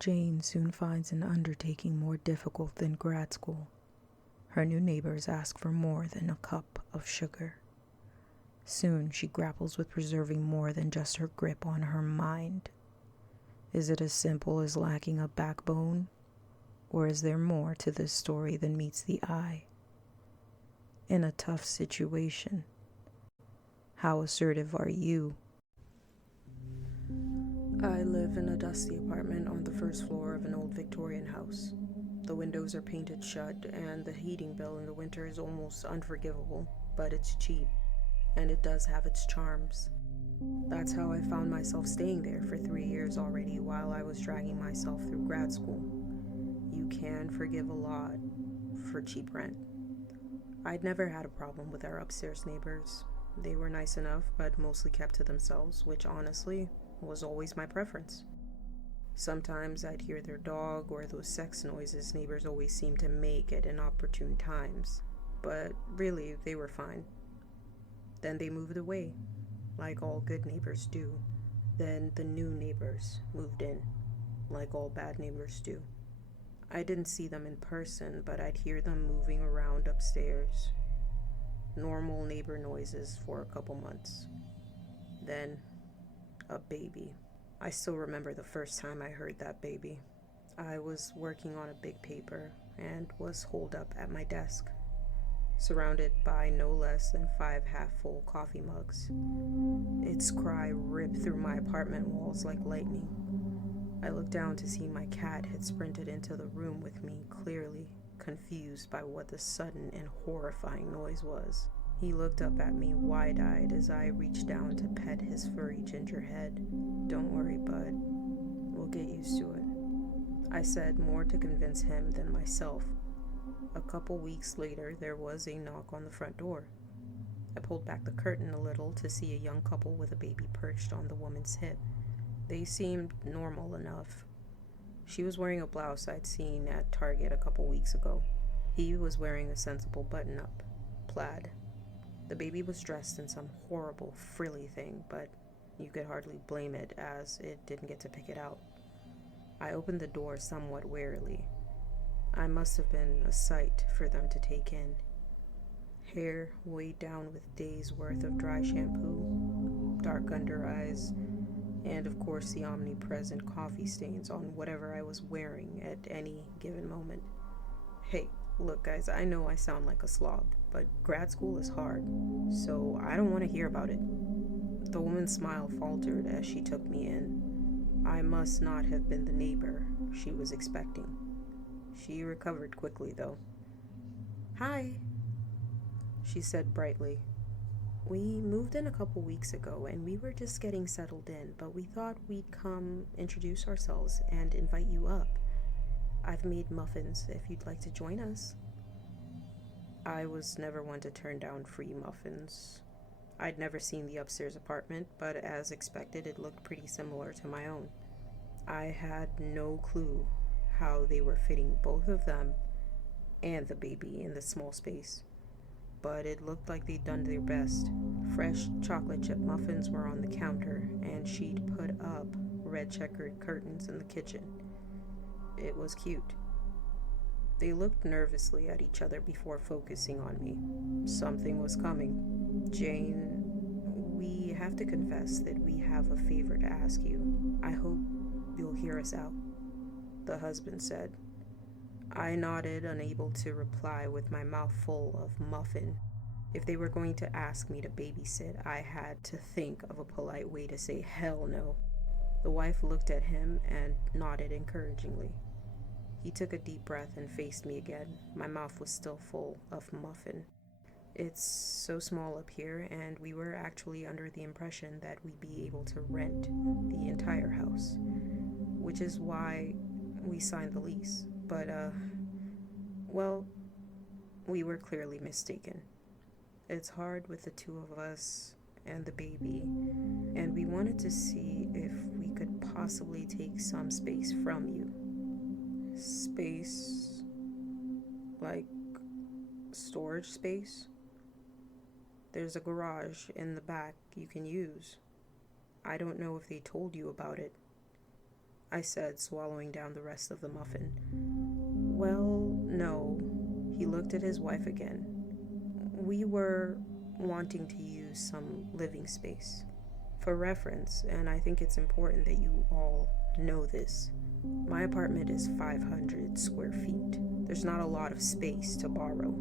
Jane soon finds an undertaking more difficult than grad school. Her new neighbors ask for more than a cup of sugar. Soon she grapples with preserving more than just her grip on her mind. Is it as simple as lacking a backbone? Or is there more to this story than meets the eye? In a tough situation, how assertive are you? I live in a dusty apartment on the first floor of an old Victorian house. The windows are painted shut, and the heating bill in the winter is almost unforgivable, but it's cheap, and it does have its charms. That's how I found myself staying there for 3 years already while I was dragging myself through grad school. You can forgive a lot for cheap rent. I'd never had a problem with our upstairs neighbors. They were nice enough, but mostly kept to themselves, which honestly was always my preference. Sometimes I'd hear their dog or those sex noises neighbors always seem to make at inopportune times, but really they were fine. Then they moved away, like all good neighbors do. Then the new neighbors moved in, like all bad neighbors do. I didn't see them in person, but I'd hear them moving around upstairs. Normal neighbor noises for a couple months. Then, a baby. I still remember the first time I heard that baby. I was working on a big paper and was holed up at my desk, surrounded by no less than 5 half-full coffee mugs. Its cry ripped through my apartment walls like lightning. I looked down to see my cat had sprinted into the room with me, clearly confused by what the sudden and horrifying noise was. He looked up at me wide-eyed as I reached down to pet his furry ginger head. "Don't worry, bud. We'll get used to it," I said, more to convince him than myself. A couple weeks later, there was a knock on the front door. I pulled back the curtain a little to see a young couple with a baby perched on the woman's hip. They seemed normal enough. She was wearing a blouse I'd seen at Target a couple weeks ago. He was wearing a sensible button-up, plaid. The baby was dressed in some horrible frilly thing, but you could hardly blame it as it didn't get to pick it out. I opened the door somewhat warily. I must have been a sight for them to take in. Hair weighed down with days' worth of dry shampoo, dark under eyes, and of course the omnipresent coffee stains on whatever I was wearing at any given moment. Hey, look guys, I know I sound like a slob, but grad school is hard, so I don't want to hear about it. The woman's smile faltered as she took me in. I must not have been the neighbor she was expecting. She recovered quickly, though. "Hi," she said brightly. "We moved in a couple weeks ago, and we were just getting settled in, but we thought we'd come introduce ourselves and invite you up. I've made muffins if you'd like to join us." I was never one to turn down free muffins. I'd never seen the upstairs apartment, but as expected, it looked pretty similar to my own. I had no clue how they were fitting both of them and the baby in the small space, but it looked like they'd done their best. Fresh chocolate chip muffins were on the counter, and she'd put up red checkered curtains in the kitchen. It was cute. They looked nervously at each other before focusing on me. Something was coming. "Jane, we have to confess that we have a favor to ask you. I hope you'll hear us out," the husband said. I nodded, unable to reply with my mouth full of muffin. If they were going to ask me to babysit, I had to think of a polite way to say hell no. The wife looked at him and nodded encouragingly. He took a deep breath and faced me again. My mouth was still full of muffin. "It's so small up here, and we were actually under the impression that we'd be able to rent the entire house, which is why we signed the lease. But, well, we were clearly mistaken. It's hard with the two of us and the baby, and we wanted to see if we could possibly take some space from you." "Space? Like storage space?" "There's a garage in the back you can use. I don't know if they told you about it." I said, swallowing down the rest of the muffin. Well, no. He looked at his wife again. We were wanting to use some living space. For reference, and I think it's important that you all know this, my apartment is 500 square feet. There's not a lot of space to borrow.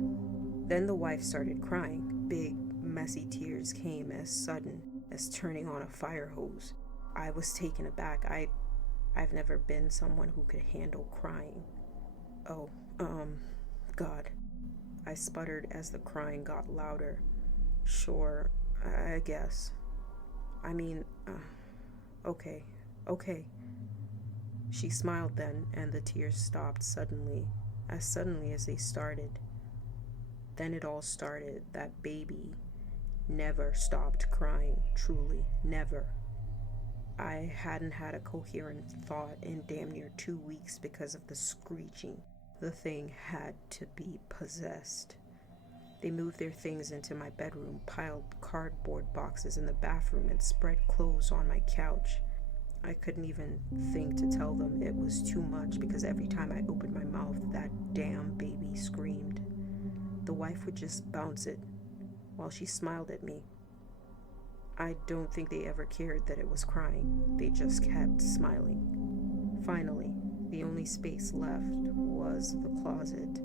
Then the wife started crying. Big, messy tears came as sudden as turning on a fire hose. I was taken aback. I've never been someone who could handle crying. Oh, God. I sputtered as the crying got louder. Sure, I guess. I mean, okay. She smiled then, and the tears stopped suddenly as they started. Then it all started. That baby never stopped crying, truly, never. I hadn't had a coherent thought in damn near 2 weeks because of the screeching. The thing had to be possessed. They moved their things into my bedroom, piled cardboard boxes in the bathroom, and spread clothes on my couch. I couldn't even think to tell them it was too much because every time I opened my mouth, that damn baby screamed. The wife would just bounce it while she smiled at me. I don't think they ever cared that it was crying. They just kept smiling. Finally, the only space left was the closet.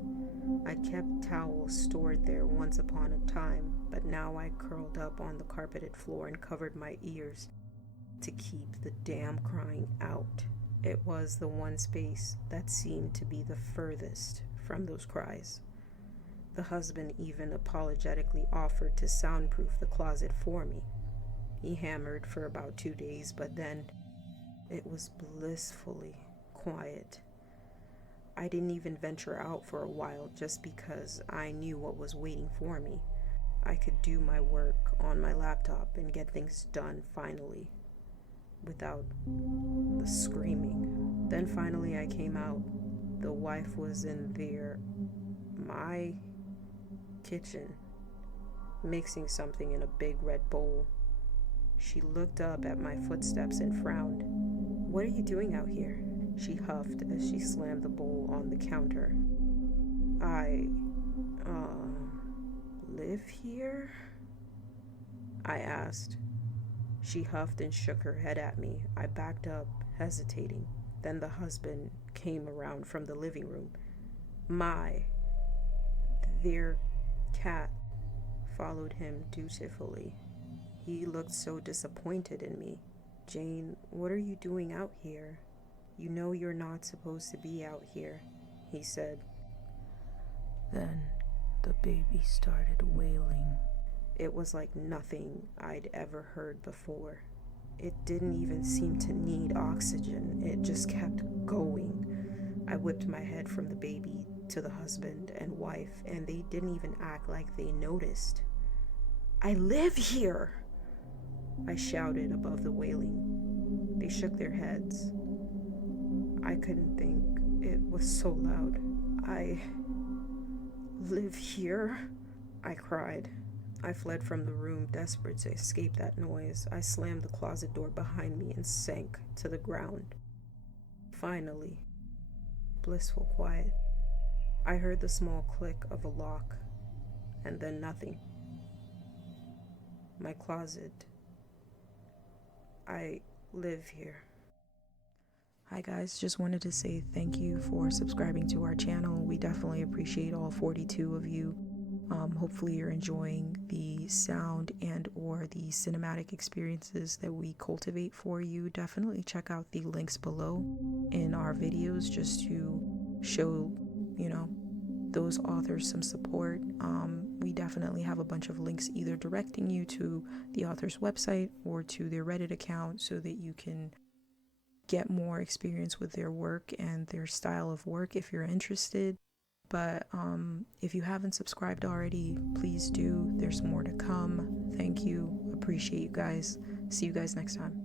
I kept towels stored there once upon a time, but now I curled up on the carpeted floor and covered my ears to keep the damn crying out. It was the one space that seemed to be the furthest from those cries. The husband even apologetically offered to soundproof the closet for me. He hammered for about 2 days, but then it was blissfully quiet. I didn't even venture out for a while just because I knew what was waiting for me. I could do my work on my laptop and get things done finally, without the screaming. Then finally I came out. The wife was in my kitchen, mixing something in a big red bowl. She looked up at my footsteps and frowned. "What are you doing out here?" She huffed as she slammed the bowl on the counter. "I, live here?" I asked. She huffed and shook her head at me. I backed up, hesitating. Then the husband came around from the living room. Their cat followed him dutifully. He looked so disappointed in me. "Jane, what are you doing out here? You know you're not supposed to be out here," he said. Then the baby started wailing. It was like nothing I'd ever heard before. It didn't even seem to need oxygen. It just kept going. I whipped my head from the baby to the husband and wife, and they didn't even act like they noticed. "I live here!" I shouted above the wailing. They shook their heads. I couldn't think. It was so loud. "I live here?" I cried. I fled from the room, desperate to escape that noise. I slammed the closet door behind me and sank to the ground. Finally, blissful quiet. I heard the small click of a lock, and then nothing. My closet. I live here. Hi guys, just wanted to say thank you for subscribing to our channel. We definitely appreciate all 42 of you. Hopefully you're enjoying the sound and or the cinematic experiences that we cultivate for you. Definitely check out the links below in our videos just to show, those authors some support. We definitely have a bunch of links either directing you to the author's website or to their Reddit account so that you can get more experience with their work and their style of work if you're interested. But if you haven't subscribed already, please do. There's more to come. Thank you. Appreciate you guys. See you guys next time.